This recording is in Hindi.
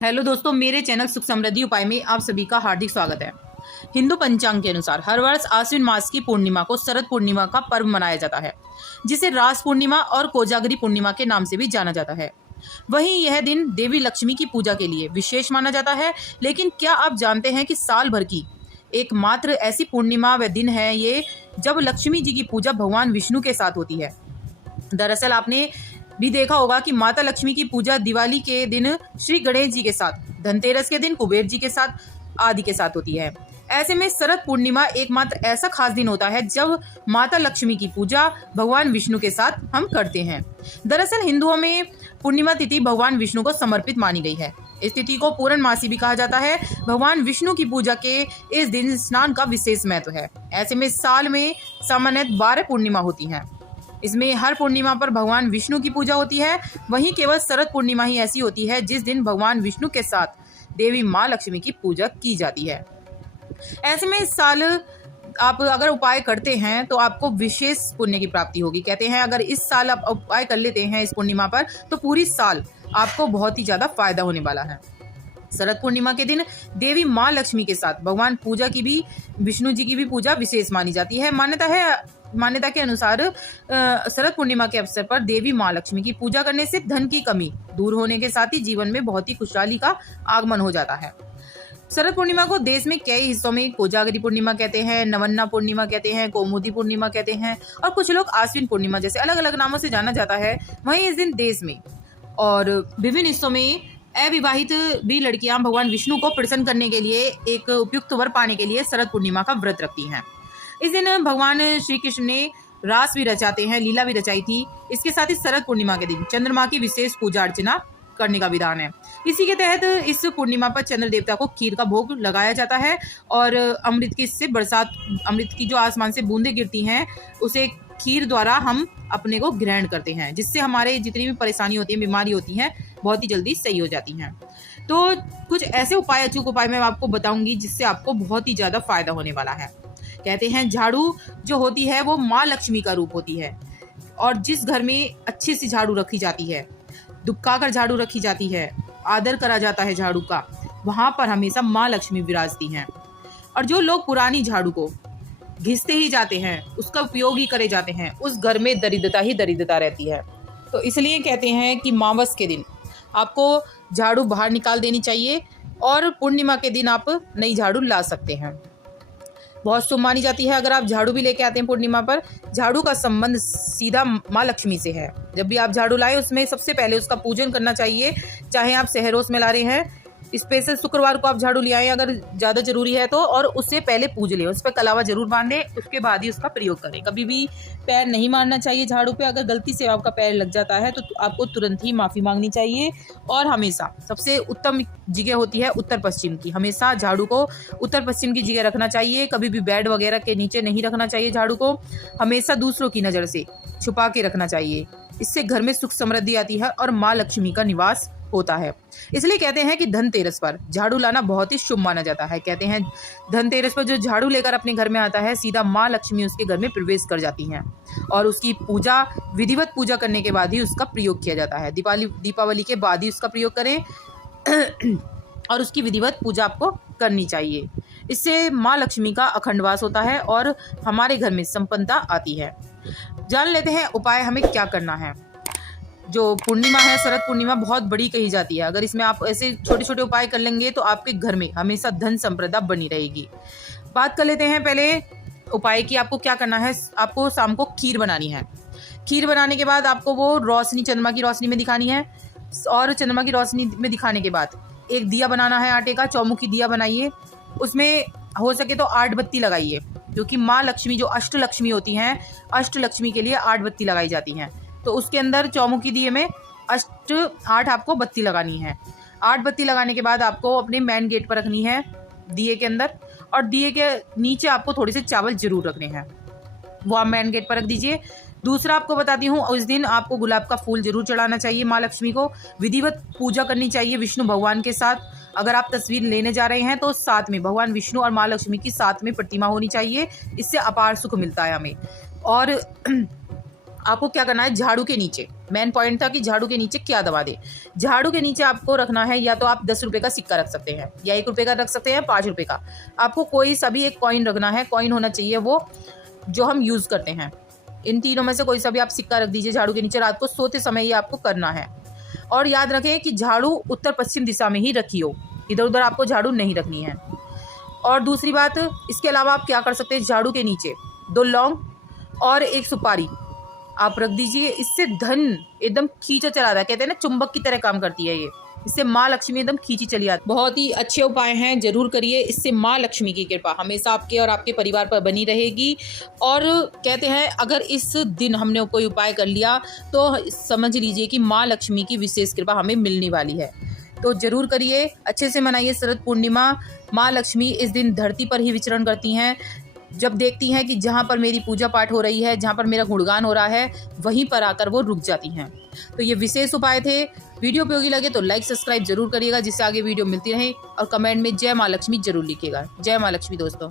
हेलो दोस्तों, मेरे चैनल सुख समृद्धि उपाय में आप सभी का हार्दिक स्वागत है। हिंदू पंचांग के अनुसार हर वर्ष आश्विन मास की पूर्णिमा को शरद पूर्णिमा का पर्व मनाया जाता है, जिसे रास पूर्णिमा और कोजागरी पूर्णिमा के नाम से भी जाना जाता है। वहीं यह दिन देवी लक्ष्मी की पूजा के लिए विशेष माना जाता है। लेकिन क्या आप जानते हैं कि साल भर की एकमात्र ऐसी पूर्णिमा व दिन है ये जब लक्ष्मी जी की पूजा भगवान विष्णु के साथ होती है। दरअसल आपने भी देखा होगा कि माता लक्ष्मी की पूजा दिवाली के दिन श्री गणेश जी के साथ, धनतेरस के दिन कुबेर जी के साथ आदि के साथ होती है। ऐसे में शरद पूर्णिमा एकमात्र ऐसा खास दिन होता है जब माता लक्ष्मी की पूजा भगवान विष्णु के साथ हम करते हैं। दरअसल हिंदुओं में पूर्णिमा तिथि भगवान विष्णु को समर्पित मानी गई है। इस तिथि को पूर्णमासी भी कहा जाता है। भगवान विष्णु की पूजा के इस दिन स्नान का विशेष महत्व है। ऐसे में साल में सामान्यतः 12 पूर्णिमा होती हैं। इसमें हर पूर्णिमा पर भगवान विष्णु की पूजा होती है। वहीं केवल शरद पूर्णिमा ही ऐसी होती है जिस दिन भगवान विष्णु के साथ देवी माँ लक्ष्मी की पूजा की जाती है। ऐसे में इस साल आप अगर उपाय करते हैं तो आपको विशेष पुण्य की प्राप्ति होगी। कहते हैं अगर इस साल आप उपाय कर लेते हैं इस पूर्णिमा पर तो पूरी साल आपको बहुत ही ज्यादा फायदा होने वाला है। शरद पूर्णिमा के दिन देवी माँ लक्ष्मी के साथ भगवान पूजा की भी विष्णु जी की भी पूजा विशेष मानी जाती है। मान्यता के अनुसार शरद पूर्णिमा के अवसर पर देवी माँ लक्ष्मी की पूजा करने से धन की कमी दूर होने के साथ ही जीवन में बहुत ही खुशहाली का आगमन हो जाता है। शरद पूर्णिमा को देश में कई हिस्सों में कोजागरी पूर्णिमा कहते हैं, नवन्ना पूर्णिमा कहते हैं, कौमुदी पूर्णिमा कहते हैं और कुछ लोग आश्विन पूर्णिमा जैसे अलग अलग नामों से जाना जाता है। वहीं इस दिन देश में और विभिन्न हिस्सों में अविवाहित भी लड़कियां भगवान विष्णु को प्रसन्न करने के लिए एक उपयुक्त वर पाने के लिए शरद पूर्णिमा का व्रत रखती हैं। इस दिन भगवान श्री कृष्ण ने रास भी रचाते हैं, लीला भी रचाई थी। इसके साथ ही शरद पूर्णिमा के दिन चंद्रमा की विशेष पूजा अर्चना करने का विधान है। इसी के तहत इस पूर्णिमा पर चंद्र देवता को खीर का भोग लगाया जाता है और अमृत की इससे बरसात, अमृत की जो आसमान से बूंदें गिरती हैं उसे खीर द्वारा हम अपने को ग्रहण करते हैं, जिससे हमारे जितनी भी परेशानी होती है, बीमारी होती हैं, बहुत ही जल्दी सही हो जाती हैं। तो कुछ ऐसे उपाय, अचूक उपाय मैं आपको बताऊंगी जिससे आपको बहुत ही ज्यादा फायदा होने वाला है। कहते हैं झाड़ू जो होती है वो माँ लक्ष्मी का रूप होती है और जिस घर में अच्छी सी झाड़ू रखी जाती है, दुबकाकर झाड़ू रखी जाती है, आदर करा जाता है झाड़ू का, वहां पर हमेशा माँ लक्ष्मी विराजती हैं। और जो लोग पुरानी झाड़ू को घिसते ही जाते हैं, उसका उपयोग ही करे जाते हैं, उस घर में दरिद्रता ही दरिद्रता रहती है। तो इसलिए कहते हैं कि मावस के दिन आपको झाड़ू बाहर निकाल देनी चाहिए और पूर्णिमा के दिन आप नई झाड़ू ला सकते हैं। बहुत शुभ मानी जाती है अगर आप झाड़ू भी लेके आते हैं पूर्णिमा पर। झाड़ू का संबंध सीधा माँ लक्ष्मी से है। जब भी आप झाड़ू लाएं उसमें सबसे पहले उसका पूजन करना चाहिए। चाहे आप सहरोस में ला रहे हैं, स्पेशल शुक्रवार को आप झाड़ू ले आएं अगर ज़्यादा जरूरी है तो, और उससे पहले पूज लें, उस पर कलावा जरूर बांधें, उसके बाद ही उसका प्रयोग करें। कभी भी पैर नहीं मारना चाहिए झाड़ू पे। अगर गलती से आपका पैर लग जाता है तो आपको तुरंत ही माफ़ी मांगनी चाहिए। और हमेशा सबसे उत्तम जगह होती है उत्तर पश्चिम की। हमेशा झाड़ू को उत्तर पश्चिम की जगह रखना चाहिए। कभी भी बेड वगैरह के नीचे नहीं रखना चाहिए झाड़ू को। हमेशा दूसरों की नज़र से छुपा के रखना चाहिए। इससे घर में सुख समृद्धि आती है और माँ लक्ष्मी का निवास होता है। इसलिए कहते हैं कि धनतेरस पर झाड़ू लाना बहुत ही शुभ माना जाता है। कहते हैं धनतेरस पर जो झाड़ू लेकर अपने घर में आता है, सीधा माँ लक्ष्मी उसके घर में प्रवेश कर जाती हैं और उसकी पूजा, विधिवत पूजा करने के बाद ही उसका प्रयोग किया जाता है। दीपावली के बाद ही उसका प्रयोग करें और उसकी विधिवत पूजा आपको करनी चाहिए। इससे माँ लक्ष्मी का अखंड वास होता है और हमारे घर में संपन्नता आती है। जान लेते हैं उपाय हमें क्या करना है। जो पूर्णिमा है, शरद पूर्णिमा, बहुत बड़ी कही जाती है। अगर इसमें आप ऐसे छोटे छोटे उपाय कर लेंगे तो आपके घर में हमेशा धन संपदा बनी रहेगी। बात कर लेते हैं पहले उपाय की। आपको क्या करना है, आपको शाम को खीर बनानी है। खीर बनाने के बाद आपको वो रोशनी चंद्रमा की रोशनी में दिखानी है और चंद्रमा की रोशनी में दिखाने के बाद एक दिया बनाना है आटे का, चौमुखी दिया बनाइए। उसमें हो सके तो 8 बत्ती लगाइए, क्योंकि माँ लक्ष्मी जो अष्ट लक्ष्मी होती हैं, अष्ट लक्ष्मी के लिए 8 बत्ती लगाई जाती हैं। तो उसके अंदर चौमुखी दिए में 8 आपको बत्ती लगानी है। 8 बत्ती लगाने के बाद आपको अपने मेन गेट पर रखनी है दिए के अंदर, और दिए के नीचे आपको थोड़े से चावल जरूर रखने हैं, वो आप मेन गेट पर रख दीजिए। दूसरा आपको बताती हूँ, उस दिन आपको गुलाब का फूल जरूर चढ़ाना चाहिए माँ लक्ष्मी को। विधिवत पूजा करनी चाहिए विष्णु भगवान के साथ। अगर आप तस्वीर लेने जा रहे हैं तो साथ में भगवान विष्णु और माँ लक्ष्मी की साथ में प्रतिमा होनी चाहिए। इससे अपार सुख मिलता है हमें। और आपको क्या करना है, झाड़ू के नीचे, मेन पॉइंट था कि झाड़ू के नीचे क्या दबा दे। झाड़ू के नीचे आपको रखना है, या तो आप 10 रुपये का सिक्का रख सकते हैं, या 1 रुपये का रख सकते हैं, 5 रुपये का। आपको कोई सा भी एक कॉइन रखना है, कॉइन होना चाहिए वो जो हम यूज़ करते हैं। इन तीनों में से कोई सा भी आप सिक्का रख दीजिए झाड़ू के नीचे। रात को सोते समय ये आपको करना है। और याद रखें कि झाड़ू उत्तर पश्चिम दिशा में ही रखी हो, इधर उधर आपको झाड़ू नहीं रखनी है। और दूसरी बात, इसके अलावा आप क्या कर सकते हैं, झाड़ू के नीचे 2 लौंग और 1 सुपारी आप रख दीजिए। इससे धन एकदम खींचा चला आता है, कहते हैं ना चुंबक की तरह काम करती है ये। इससे माँ लक्ष्मी एकदम खींची चली आती है। बहुत ही अच्छे उपाय हैं, जरूर करिए। इससे माँ लक्ष्मी की कृपा हमेशा आपके और आपके परिवार पर बनी रहेगी। और कहते हैं अगर इस दिन हमने कोई उपाय कर लिया तो समझ लीजिए कि माँ लक्ष्मी की विशेष कृपा हमें मिलने वाली है। तो जरूर करिए, अच्छे से मनाइए शरद पूर्णिमा। माँ लक्ष्मी इस दिन धरती पर ही विचरण करती हैं। जब देखती हैं कि जहाँ पर मेरी पूजा पाठ हो रही है, जहाँ पर मेरा गुणगान हो रहा है, वहीं पर आकर वो रुक जाती हैं। तो ये विशेष उपाय थे। वीडियो उपयोगी लगे तो लाइक सब्सक्राइब जरूर करिएगा, जिससे आगे वीडियो मिलती रहे। और कमेंट में जय माँ लक्ष्मी जरूर लिखिएगा। जय माँ लक्ष्मी दोस्तों।